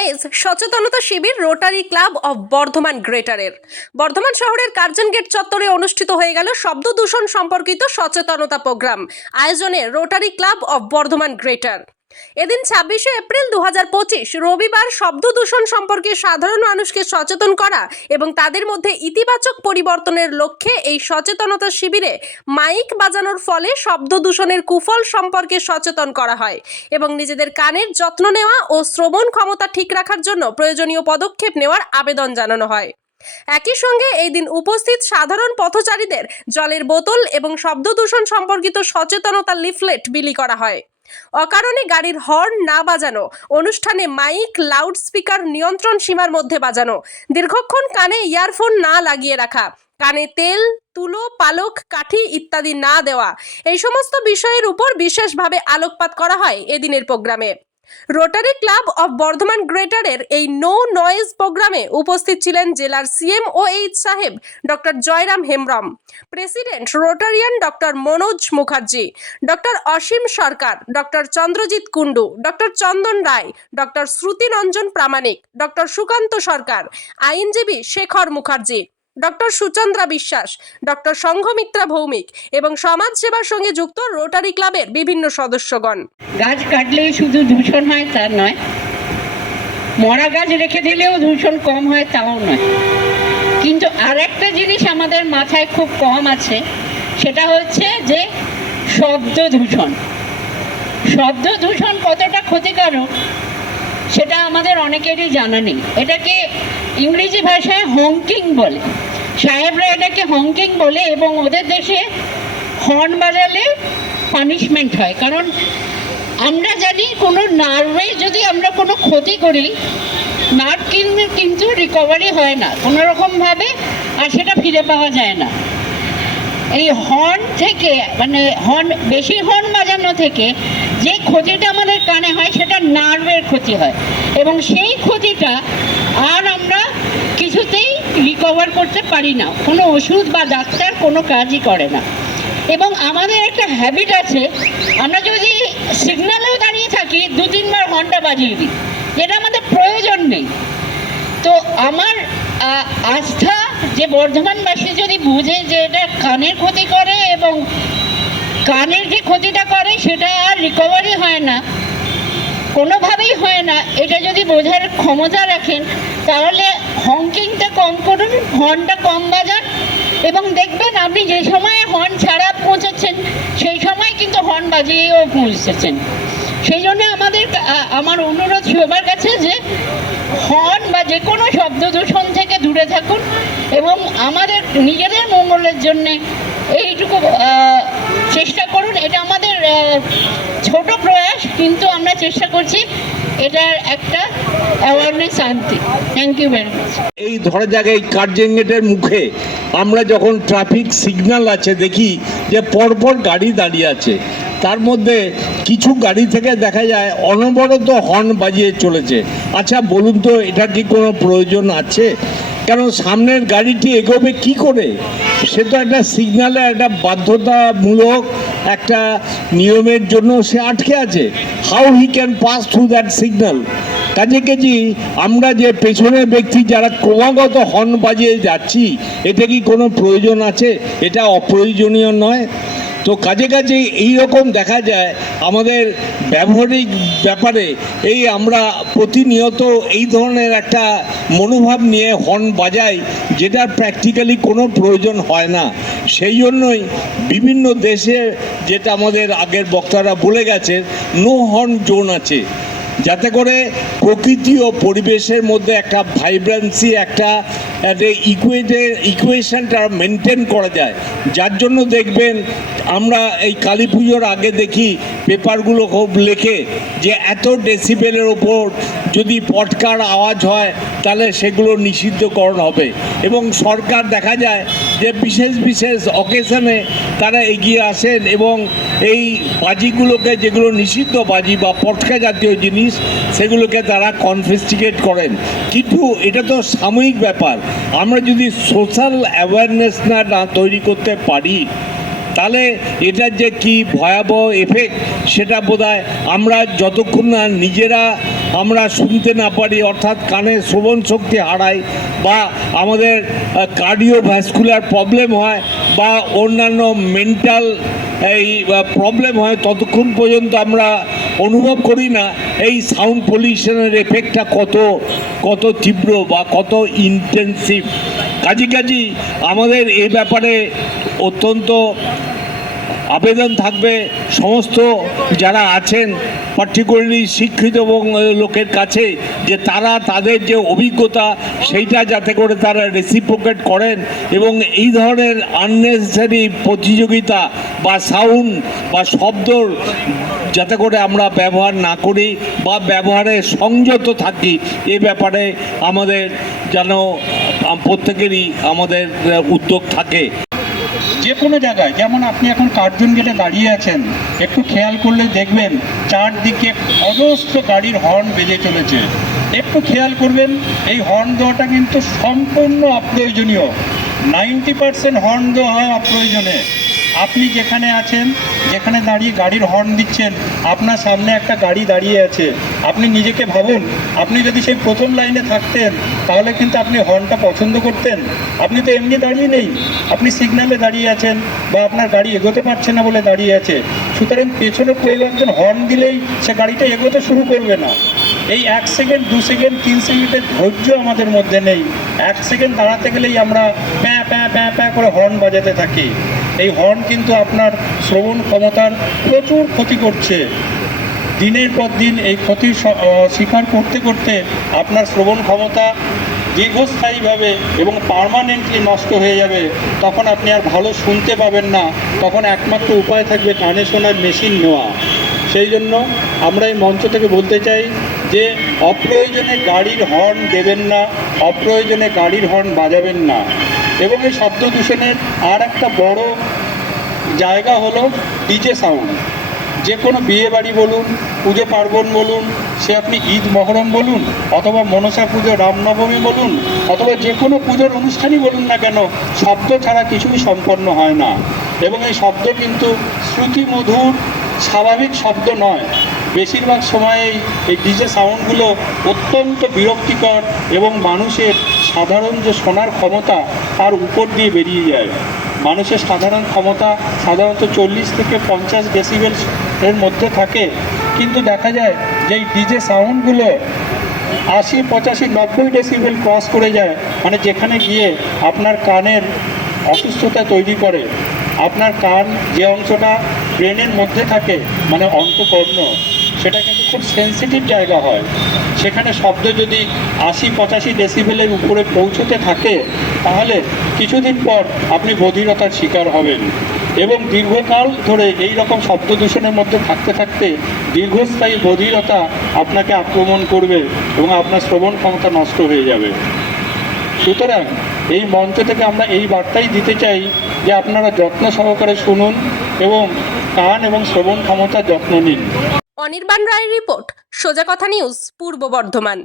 Noise সচেতনতা শিবির Rotary Club of Bardhaman গ্রেটারের বর্ধমান শহরের কার্জন গেট চত্বরে অনুষ্ঠিত হয়ে গেল শব্দ দূষণ সম্পর্কিত সচেতনতা প্রোগ্রাম আয়োজনে rotary Club of Bardhaman greater. এদিন 26শে এপ্রিল 2025 রবিবার শব্দ দূষণ সম্পর্কে সাধারণ মানুষকে সচেতন করা এবং তাদের মধ্যে ইতিবাচক পরিবর্তনের লক্ষ্যে এই সচেতনতা শিবিরে মাইক বাজানোর ফলে শব্দ দূষণের কুফল সম্পর্কে সচেতন করা হয় এবং নিজেদের কানের যত্ন নেওয়া ও শ্রবণ ক্ষমতা ঠিক রাখার জন্য প্রয়োজনীয় পদক্ষেপ নেওয়ার আবেদন জানানো হয়। একই সঙ্গে এই দিন উপস্থিত সাধারণ পথচারীদের জলের বোতল এবং শব্দ দূষণ সম্পর্কিত সচেতনতা লিফলেট বিলি করা হয়। অকারণে গাড়ির হর্ন না বাজানো, অনুষ্ঠানে মাইক লাউড স্পিকার নিয়ন্ত্রণ সীমার মধ্যে বাজানো, দীর্ঘক্ষণ কানে ইয়ারফোন না লাগিয়ে রাখা, কানে তেল, তুলো, পালক, কাঠি ইত্যাদি না দেওয়া, এই সমস্ত বিষয়ের উপর বিশেষভাবে আলোকপাত করা হয় এদিনের প্রোগ্রামে। রোটারি ক্লাব অফ বর্ধমান গ্রেটারের এই নো নয়েজ প্রোগ্রামে উপস্থিত ছিলেন জেলার CMOH সাহেব doctor Jayram Hembram, president Rotarian doctor Manoj Mukherjee, doctor Asim Sarkar, doctor Chandrajit Kundu, doctor Chandan Roy, doctor Shrutiranjan Pramanik, doctor Sukanta Sarkar, আইনজীবী শেখর মুখার্জি, ডক্টর সুচন্দ্রা বিশ্বাস, ডক্টর সংঘমিত্রা ভৌমিক এবং সমাজ সেবার সঙ্গে যুক্ত রোটারি ক্লাবের বিভিন্ন সদস্যগণ। গাছ কাটলেই শুধু দূষণ হয় তা নয়, মরা গাছ রেখে দিলেও দূষণ কম হয় তাও নয়। কিন্তু আরেকটা জিনিস আমাদের মাথায় খুব কম আছে, সেটা হচ্ছে যে শব্দ দূষণ। শব্দ দূষণ কতটা ক্ষতিকারক সেটা আমাদের অনেকেরই জানা নেই। এটাকে ইংরেজি ভাষায় হংকিং বলে, সাহেবরা এটাকে হংকিং বলে, এবং ওদের দেশে হর্ন বাজালে পানিশমেন্ট হয়। কারণ আমরা জানি কোনো নার্ভে যদি আমরা কোনো ক্ষতি করি, নার্ভ কিন্তু রিকভারি হয় না কোনো রকমভাবে, আর সেটা ফিরে পাওয়া যায় না। এই হর্ন থেকে মানে বেশি হর্ন বাজানো থেকে যে ক্ষতিটা আমাদের কানে হয় সেটা নার্ভের ক্ষতি হয়, এবং সেই ক্ষতিটা আর আমরা কিছুতেই রিকভার করতে পারি না, কোনো ওষুধ বা ডাক্তার কোনো কাজই করে না। এবং আমাদের একটা হ্যাবিট আছে, আমরা যদি সিগন্যালেও দাঁড়িয়ে থাকি 2-3 বার হর্নটা বাজিয়ে দিই, যেটা আমাদের প্রয়োজন নেই। তো আমার আস্থা যে বর্ধমানবাসী যদি বুঝে যে এটা কানের ক্ষতি করে এবং কানের যে ক্ষতিটা করে সেটা আর রিকভারি হয় না, কোনোভাবেই হয় না, এটা যদি বোঝার ক্ষমতা রাখেন তাহলে হংকিংটা কম করুন, হর্নটা কম বাজান, এবং দেখবেন আপনি যে সময় হর্ন ছাড়া পৌঁছাচ্ছেন সেই সময় কিন্তু হর্ন বাজিয়েও পৌঁছেছেন। সেই জন্য আমার অনুরোধ সবার কাছে যে হর্ন বা যে কোনো শব্দ দূষণ থেকে দূরে থাকুন এবং আমাদের নিজেদের মঙ্গলের জন্যে এইটুকু চেষ্টা করুন। এটা আমাদের ছোট প্রয়াস, কিন্তু আমরা চেষ্টা করছি এটার একটা অ্যাওয়ারনেস আনতে। Thank you very much. এই ধরা যাক এই কার্জন গেটের মুখে আমরা যখন ট্রাফিক সিগন্যাল আছে দেখি যে পরপর গাড়ি দাঁড়িয়ে আছে, তার মধ্যে কিছু গাড়ি থেকে দেখা যায় অনবরত হর্ন বাজিয়ে চলেছে। আচ্ছা বলুন তো, এটা কি কোনো প্রয়োজন আছে? কারণ সামনের গাড়িটি এগোবে কি করে? সে তো একটা সিগন্যালে একটা বাধ্যতামূলক একটা নিয়মের জন্য সে আটকে আছে। How he can pass through that signal? কাজে আমরা যে পেছনের ব্যক্তি যারা ক্রমাগত হর্ন বাজিয়ে যাচ্ছি, এটা কি কোনো প্রয়োজন আছে? এটা অপ্রয়োজনীয় নয় তো। কাজে এইরকম দেখা যায় আমাদের ব্যবহারিক ব্যাপারে আমরা প্রতিনিয়ত এই ধরনের একটা মনোভাব নিয়ে হর্ন বাজাই, যেটার প্র্যাকটিক্যালি কোনো প্রয়োজন হয় না। সেই জন্যই বিভিন্ন দেশে, যেটা আমাদের আগের বক্তারা বলে গেছেন, নো হর্ন জোন আছে, যাতে করে প্রকৃতি ও পরিবেশের মধ্যে একটা ভাইব্রেন্সি, একটা ইকুয়েশনটা মেনটেন করা যায়। যার জন্য দেখবেন আমরা এই কালী পুজোর আগে দেখি পেপারগুলো খুব লেখে যে এত ডেসিবেলের ওপর যদি পটকার আওয়াজ হয় তাহলে সেগুলো নিষিদ্ধকরণ হবে, এবং সরকার দেখা যায় যে বিশেষ বিশেষ অকেশনে তারা এগিয়ে আসেন এবং এই বাজিগুলোকে, যেগুলো নিষিদ্ধ বাজি বা পটকা জাতীয় জিনিস, সেগুলোকে তারা কনফিস্টিকেট করেন। কিন্তু এটা তো সাময়িক ব্যাপার। আমরা যদি সোশ্যাল অ্যাওয়ারনেস না তৈরি করতে পারি তাহলে এটার যে কি ভয়াবহ এফেক্ট সেটা বোধহয় আমরা যতক্ষণ না নিজেরা আমরা শুনতে না পারি, অর্থাৎ কানের শ্রবণ শক্তি হারাই, বা আমাদের কার্ডিওভ্যাসকুলার প্রবলেম হয় বা অন্যান্য মেন্টাল এই প্রবলেম হয়, ততক্ষণ পর্যন্ত আমরা অনুভব করি না এই সাউন্ড পলিউশনের এফেক্টটা কত তীব্র বা কত ইন্টেন্সিভ। কাজী আমাদের এ ব্যাপারে অত্যন্ত আবেদন থাকবে সমস্ত যারা আছেন, পার্টিকুলারলি শিক্ষিত এবং লোকের কাছে, যে তারা তাদের যে অভিজ্ঞতা সেইটা যাতে করে তারা রেসিপ্রোকেট করেন এবং এই ধরনের আননেসেসারি প্রতিযোগিতা বা সাউন্ড বা শব্দর যাতে করে আমরা ব্যবহার না করি বা ব্যবহারে সংযত থাকি, এ ব্যাপারে আমাদের যেন প্রত্যেকেরই আমাদের উদ্যোগ থাকে। যে কোনো জায়গায়, যেমন আপনি এখন কার্জন গেটে দাঁড়িয়ে আছেন, একটু খেয়াল করলে দেখবেন চারদিকে অজস্র গাড়ির হর্ন বেজে চলেছে। একটু খেয়াল করবেন, এই হর্ন দেওয়াটা কিন্তু সম্পূর্ণ অপ্রয়োজনীয়। 90% হর্ন দেওয়া হয় অপ্রয়োজনে। আপনি যেখানে আছেন, যেখানে দাঁড়িয়ে গাড়ির হর্ন দিচ্ছেন, আপনার সামনে একটা গাড়ি দাঁড়িয়ে আছে। আপনি নিজেকে ভাবুন, আপনি যদি সেই প্রথম লাইনে থাকতেন তাহলে কিন্তু আপনি হর্নটা পছন্দ করতেন। আপনি তো এমনি দাঁড়িয়ে নেই, আপনি সিগন্যালে দাঁড়িয়ে আছেন বা আপনার গাড়ি এগোতে পারছে না বলে দাঁড়িয়ে আছে। সুতরাং পেছনে কেউ একজন হর্ন দিলেই সে গাড়িটা এগোতে শুরু করবে না। এই 1 সেকেন্ড, 2 সেকেন্ড, 3 সেকেন্ডের ধৈর্য আমাদের মধ্যে নেই। 1 সেকেন্ড দাঁড়াতে গেলেই আমরা প্যাঁ প্যাঁ প্যাঁ প্যাঁ করে হর্ন বাজাতে থাকি। এই হর্ন কিন্তু আপনার শ্রবণ ক্ষমতার প্রচুর ক্ষতি করছে। দিনের পর দিন এই ক্ষতির স্বীকার করতে করতে আপনার শ্রবণ ক্ষমতা দীর্ঘস্থায়ীভাবে এবং পার্মানেন্টলি নষ্ট হয়ে যাবে। তখন আপনি আর ভালো শুনতে পাবেন না। তখন একমাত্র উপায় থাকবে কানে শোনার মেশিন নেওয়া। সেই জন্য আমরা এই মঞ্চ থেকে বলতে চাই যে অপ্রয়োজনে গাড়ির হর্ন দেবেন না, অপ্রয়োজনে গাড়ির হর্ন বাজাবেন না। এবং এই শব্দ দূষণের আর একটা বড় জায়গা হলো ডিজে সাউন্ড। যে কোনো বিয়ে বাড়ি বলুন, পুজো পার্বণ বলুন, সে আপনি ঈদ মহরম বলুন, অথবা মনসা পুজো, রামনবমী বলুন, অথবা যে কোনো পুজোর অনুষ্ঠানই বলুন না কেন, শব্দ ছাড়া কিছুই সম্পন্ন হয় না। এবং এই শব্দ কিন্তু শ্রুতিমধুর স্বাভাবিক শব্দ নয়। বেশিরভাগ সময়েই এই ডিজে সাউন্ডগুলো অত্যন্ত বিরক্তিকর এবং মানুষের সাধারণ যে শোনার ক্ষমতা তার উপর দিয়ে বেরিয়ে যায়। মানুষের সাধারণ ক্ষমতা সাধারণত 40 থেকে 50 ডেসিবেল এর মধ্যে থাকে, কিন্তু দেখা যায় যে এই ডিজে সাউন্ডগুলো 80, 85, 90 ডেসিবেল ক্রস করে যায়, মানে যেখানে গিয়ে আপনার কানের অসুস্থতা তৈরি করে। আপনার কান যে অংশটা ব্রেনের মধ্যে থাকে, মানে অন্তঃকর্ণ, সেটা কিন্তু খুব সেন্সিটিভ জায়গা হয়। সেখানে শব্দ যদি 80, 85 ডেসিবেলের উপরে পৌঁছতে থাকে, তাহলে কিছুদিন পর আপনি বধিরতার শিকার হবেন। এবং দীর্ঘকাল ধরে এই রকম শব্দ দূষণের মধ্যে থাকতে থাকতে দীর্ঘস্থায়ী বধিরতা আপনাকে আক্রমণ করবে এবং আপনার শ্রবণ ক্ষমতা নষ্ট হয়ে যাবে। সুতরাং এই মঞ্চ থেকে আমরা এই বার্তাই দিতে চাই যে আপনারা যত্ন সহকারে শুনুন এবং কান এবং শ্রবণ ক্ষমতার যত্ন নিন। অনির্বাণ রায়ের রিপোর্ট, সোজা কথা নিউজ, পূর্ব বর্ধমান।